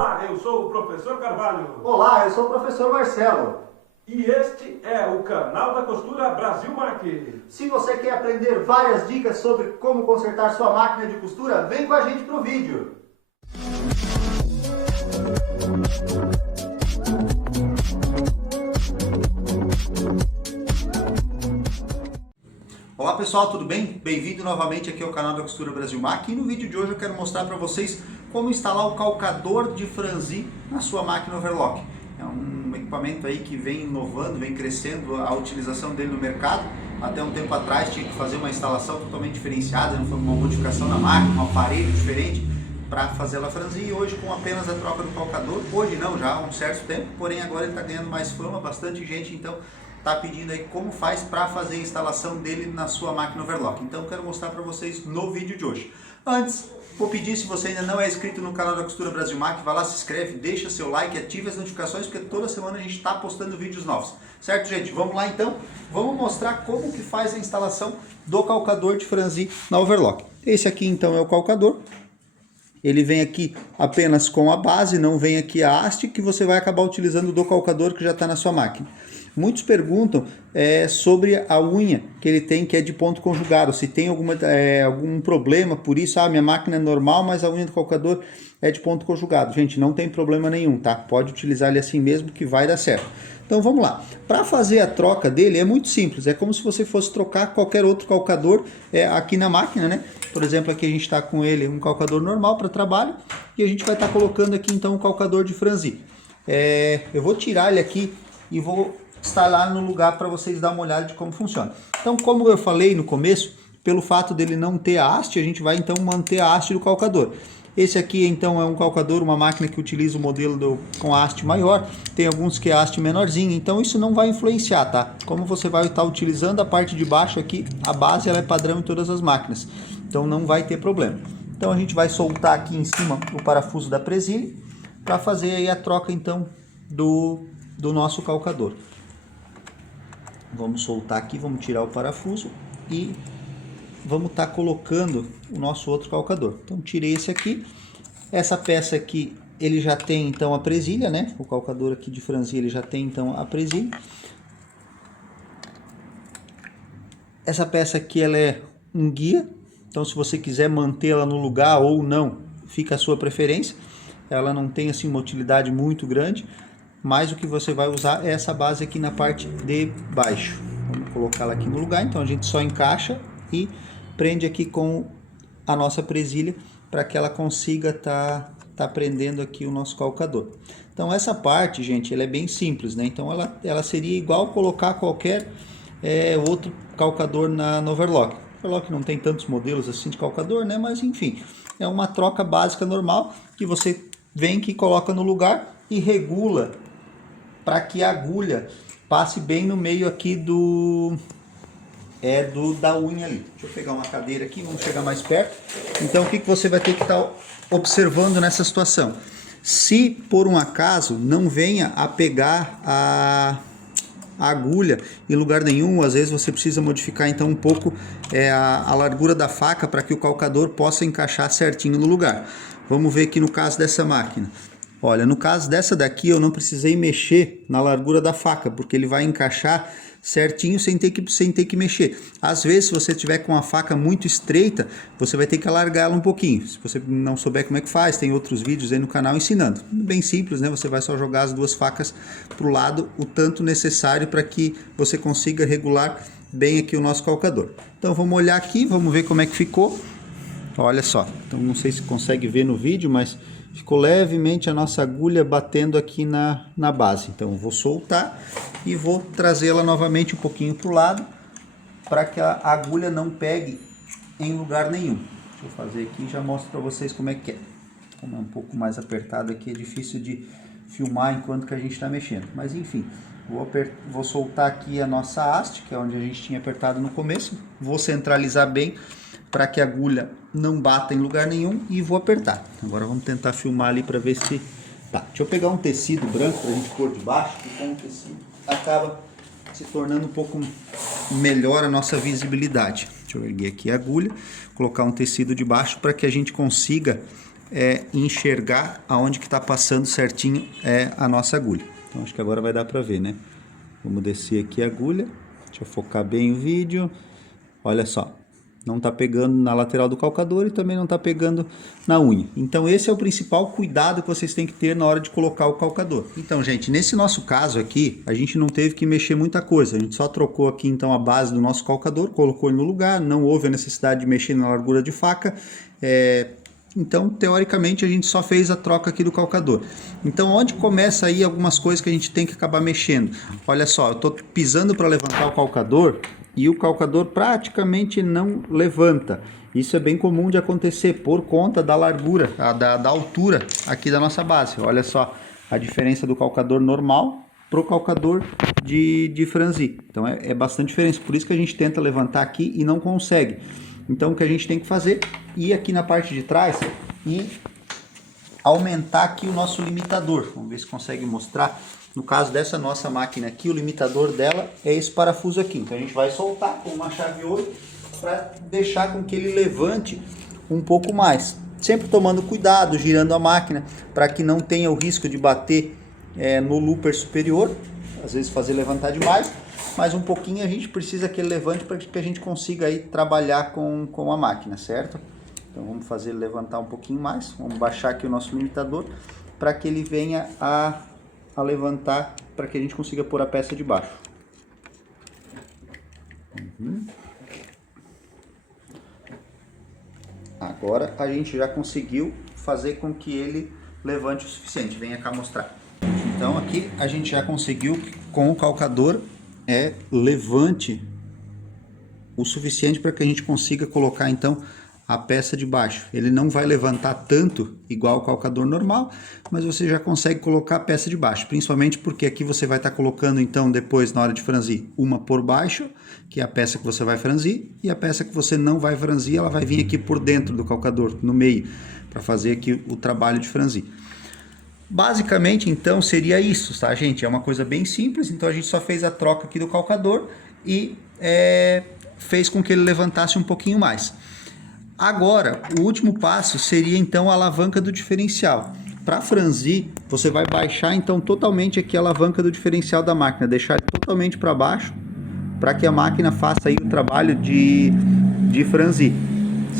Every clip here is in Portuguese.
Olá, eu sou o professor Carvalho. Olá, eu sou o professor Marcelo. E este é o canal da Costura Brasil Mac. Se você quer aprender várias dicas sobre como consertar sua máquina de costura, vem com a gente pro vídeo. Olá pessoal, tudo bem? Bem-vindo novamente aqui ao canal da Costura Brasil Mac. E no vídeo de hoje eu quero mostrar para vocês como instalar o calcador de franzi na sua máquina overlock. É um equipamento aí que vem inovando, vem crescendo a utilização dele no mercado. Até um tempo atrás tinha que fazer uma instalação totalmente diferenciada, uma modificação na máquina, um aparelho diferente para fazer ela franzir, e hoje com apenas a troca do calcador, hoje não, já há um certo tempo, porém agora ele está ganhando mais fama, bastante gente então está pedindo aí como faz para fazer a instalação dele na sua máquina overlock. Então eu quero mostrar para vocês no vídeo de hoje. Antes, vou pedir, se você ainda não é inscrito no canal da Costura Brasil Mac, vai lá, se inscreve, deixa seu like, ative as notificações, porque toda semana a gente está postando vídeos novos. Certo, gente? Vamos lá então? Vamos mostrar como que faz a instalação do calcador de franzi na overlock. Esse aqui então é o calcador. Ele vem aqui apenas com a base, não vem aqui a haste, que você vai acabar utilizando do calcador que já está na sua máquina. Muitos perguntam sobre a unha que ele tem, que é de ponto conjugado, se tem algum problema por isso. Minha máquina é normal, mas a unha do calcador é de ponto conjugado. Gente, não tem problema nenhum, tá? Pode utilizar ele assim mesmo que vai dar certo. Então vamos lá. Para fazer a troca dele é muito simples, é como se você fosse trocar qualquer outro calcador aqui na máquina, né? Por exemplo, aqui a gente está com ele um calcador normal para trabalho, e a gente vai estar colocando aqui então um calcador de franzi. Eu vou tirar ele aqui e vou instalar no lugar para vocês darem uma olhada de como funciona. Então, como eu falei no começo, pelo fato dele não ter a haste, a gente vai então manter a haste do calcador. Esse aqui então é um calcador, uma máquina que utiliza o modelo com a haste maior, tem alguns que é a haste menorzinha, então isso não vai influenciar, tá? Como você vai estar utilizando a parte de baixo aqui, a base ela é padrão em todas as máquinas, então não vai ter problema. Então a gente vai soltar aqui em cima o parafuso da presilha para fazer aí a troca então do nosso calcador. Vamos soltar aqui, vamos tirar o parafuso e vamos estar colocando o nosso outro calcador. Então tirei esse aqui. Essa peça aqui, ele já tem então a presilha, né? O calcador aqui de franzi, ele já tem então a presilha. Essa peça aqui, ela é um guia. Então se você quiser mantê-la no lugar ou não, fica a sua preferência. Ela não tem assim uma utilidade muito grande, mas o que você vai usar é essa base aqui na parte de baixo. Vamos colocá-la aqui no lugar. Então a gente só encaixa e prende aqui com a nossa presilha para que ela consiga tá prendendo aqui o nosso calcador. Então essa parte, gente, ela é bem simples, né? Então ela seria igual colocar qualquer outro calcador no overlock. O overlock não tem tantos modelos assim de calcador, né? Mas enfim, é uma troca básica normal que você vem aqui, coloca no lugar e regula para que a agulha passe bem no meio aqui da unha ali. Deixa eu pegar uma cadeira aqui, vamos chegar mais perto. Então o que você vai ter que estar observando nessa situação? Se por um acaso não venha a pegar a agulha em lugar nenhum, às vezes você precisa modificar então um pouco a largura da faca para que o calcador possa encaixar certinho no lugar. Vamos ver aqui no caso dessa máquina. Olha, no caso dessa daqui eu não precisei mexer na largura da faca, porque ele vai encaixar certinho sem ter que mexer. Às vezes, se você tiver com a faca muito estreita, você vai ter que alargar ela um pouquinho. Se você não souber como é que faz, tem outros vídeos aí no canal ensinando. Bem simples, né? Você vai só jogar as duas facas para o lado, o tanto necessário para que você consiga regular bem aqui o nosso calcador. Então vamos olhar aqui, vamos ver como é que ficou. Olha só, então não sei se consegue ver no vídeo, mas ficou levemente a nossa agulha batendo aqui na base. Então eu vou soltar e vou trazê-la novamente um pouquinho para o lado, para que a agulha não pegue em lugar nenhum. Deixa eu fazer aqui e já mostro para vocês como é que é. Como é um pouco mais apertado aqui, é difícil de filmar enquanto que a gente está mexendo. Mas enfim, vou soltar aqui a nossa haste, que é onde a gente tinha apertado no começo. Vou centralizar bem para que a agulha não bata em lugar nenhum e vou apertar. Agora vamos tentar filmar ali para ver se tá. Deixa eu pegar um tecido branco para a gente pôr debaixo, que com o tecido acaba se tornando um pouco melhor a nossa visibilidade. Deixa eu erguer aqui a agulha, colocar um tecido debaixo para que a gente consiga enxergar aonde que está passando certinho a nossa agulha. Então acho que agora vai dar para ver, né? Vamos descer aqui a agulha, deixa eu focar bem o vídeo. Olha só, não está pegando na lateral do calcador e também não está pegando na unha. Então esse é o principal cuidado que vocês têm que ter na hora de colocar o calcador. Então, gente, nesse nosso caso aqui, a gente não teve que mexer muita coisa. A gente só trocou aqui então a base do nosso calcador, colocou ele no lugar, não houve a necessidade de mexer na largura de faca. Então, teoricamente, a gente só fez a troca aqui do calcador. Então, onde começa aí algumas coisas que a gente tem que acabar mexendo? Olha só, eu estou pisando para levantar o calcador e o calcador praticamente não levanta. Isso é bem comum de acontecer por conta da largura, da altura aqui da nossa base. Olha só a diferença do calcador normal para o calcador de franzi. Então, é bastante diferença. Por isso que a gente tenta levantar aqui e não consegue. Então o que a gente tem que fazer é ir aqui na parte de trás e aumentar aqui o nosso limitador. Vamos ver se consegue mostrar. No caso dessa nossa máquina aqui, o limitador dela é esse parafuso aqui. Então a gente vai soltar com uma chave 8 para deixar com que ele levante um pouco mais. Sempre tomando cuidado, girando a máquina para que não tenha o risco de bater no looper superior. Às vezes fazer levantar demais. Mas um pouquinho a gente precisa que ele levante para que a gente consiga aí trabalhar com a máquina, certo? Então vamos fazer ele levantar um pouquinho mais, vamos baixar aqui o nosso limitador para que ele venha a levantar, para que a gente consiga pôr a peça de baixo. Agora a gente já conseguiu fazer com que ele levante o suficiente, venha cá mostrar. Então aqui a gente já conseguiu com o calcador levante o suficiente para que a gente consiga colocar então a peça de baixo. Ele não vai levantar tanto igual o calcador normal, mas você já consegue colocar a peça de baixo, principalmente porque aqui você vai estar colocando então depois na hora de franzir uma por baixo, que é a peça que você vai franzir, e a peça que você não vai franzir, ela vai vir aqui por dentro do calcador, no meio, para fazer aqui o trabalho de franzir. Basicamente, então, seria isso, tá, gente? É uma coisa bem simples, então a gente só fez a troca aqui do calcador e fez com que ele levantasse um pouquinho mais. Agora, o último passo seria, então, a alavanca do diferencial. Para franzir, você vai baixar, então, totalmente aqui a alavanca do diferencial da máquina, deixar ele totalmente para baixo, para que a máquina faça aí o trabalho de franzir,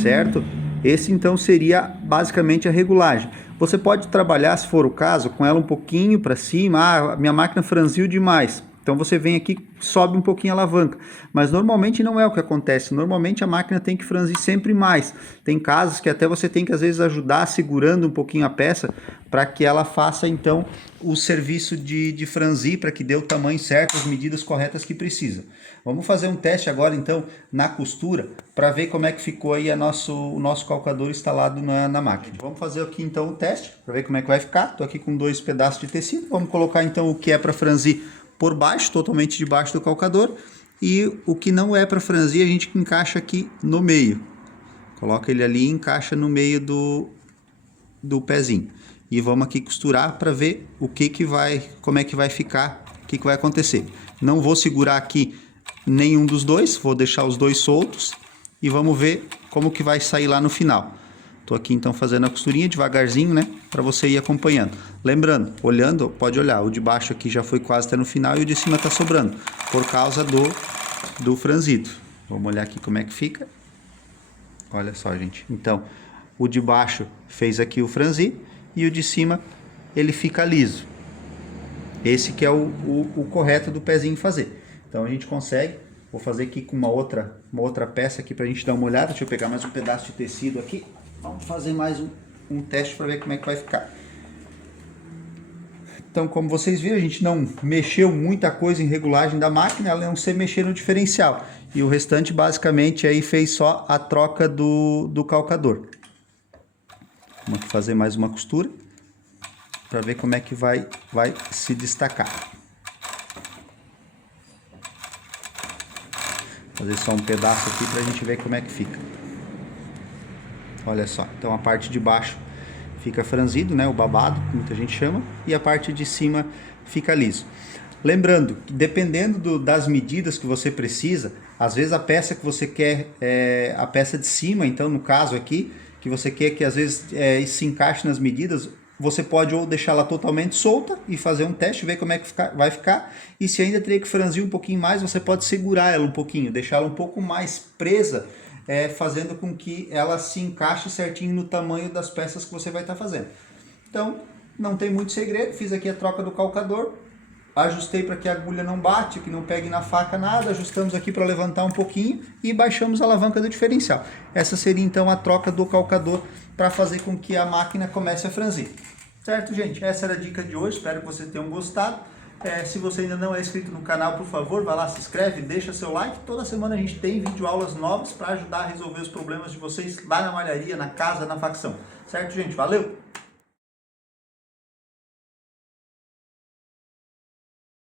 certo? Esse, então, seria basicamente a regulagem. Você pode trabalhar, se for o caso, com ela um pouquinho para cima. Minha máquina franziu demais. Então você vem aqui, sobe um pouquinho a alavanca. Mas normalmente não é o que acontece. Normalmente a máquina tem que franzir sempre mais. Tem casos que até você tem que às vezes ajudar segurando um pouquinho a peça para que ela faça então o serviço de franzir, para que dê o tamanho certo, as medidas corretas que precisa. Vamos fazer um teste agora então na costura para ver como é que ficou aí o nosso calcador instalado na máquina. Vamos fazer aqui então o teste para ver como é que vai ficar. Estou aqui com 2 pedaços de tecido. Vamos colocar então o que é para franzir por baixo, totalmente debaixo do calcador, e o que não é para franzir a gente encaixa aqui no meio. Coloca ele ali e encaixa no meio do pezinho. E vamos aqui costurar para ver como é que vai ficar, o que vai acontecer. Não vou segurar aqui nenhum dos dois, vou deixar os dois soltos e vamos ver como que vai sair lá no final. Tô aqui então fazendo a costurinha devagarzinho, né, para você ir acompanhando. Lembrando, olhando, pode olhar, o de baixo aqui já foi quase até no final e o de cima tá sobrando, por causa do franzido. Vamos olhar aqui como é que fica. Olha só, gente. Então, o de baixo fez aqui o franzir e o de cima ele fica liso. Esse que é o correto do pezinho fazer. Então a gente consegue. Vou fazer aqui com uma outra peça aqui pra gente dar uma olhada. Deixa eu pegar mais um pedaço de tecido aqui. Vamos fazer mais um teste para ver como é que vai ficar. Então, como vocês viram, a gente não mexeu muita coisa em regulagem da máquina, ela não se mexer no diferencial. E o restante, basicamente, aí fez só a troca do calcador. Vamos fazer mais uma costura para ver como é que vai se destacar. Fazer só um pedaço aqui para a gente ver como é que fica. Olha só, então a parte de baixo fica franzido, né, o babado, que muita gente chama, e a parte de cima fica liso. Lembrando que dependendo das medidas que você precisa, às vezes a peça que você quer, a peça de cima, então no caso aqui, que você quer que às vezes se encaixe nas medidas, você pode ou deixar ela totalmente solta e fazer um teste, ver como é que vai ficar. E se ainda teria que franzir um pouquinho mais, você pode segurar ela um pouquinho, deixar ela um pouco mais presa, fazendo com que ela se encaixe certinho no tamanho das peças que você vai estar fazendo. Então, não tem muito segredo, fiz aqui a troca do calcador, ajustei para que a agulha não bate, que não pegue na faca nada, ajustamos aqui para levantar um pouquinho e baixamos a alavanca do diferencial. Essa seria então a troca do calcador para fazer com que a máquina comece a franzir. Certo, gente? Essa era a dica de hoje, espero que vocês tenham gostado. Se você ainda não é inscrito no canal, por favor, vai lá, se inscreve, deixa seu like. Toda semana a gente tem videoaulas novas para ajudar a resolver os problemas de vocês lá na malharia, na casa, na facção. Certo, gente? Valeu!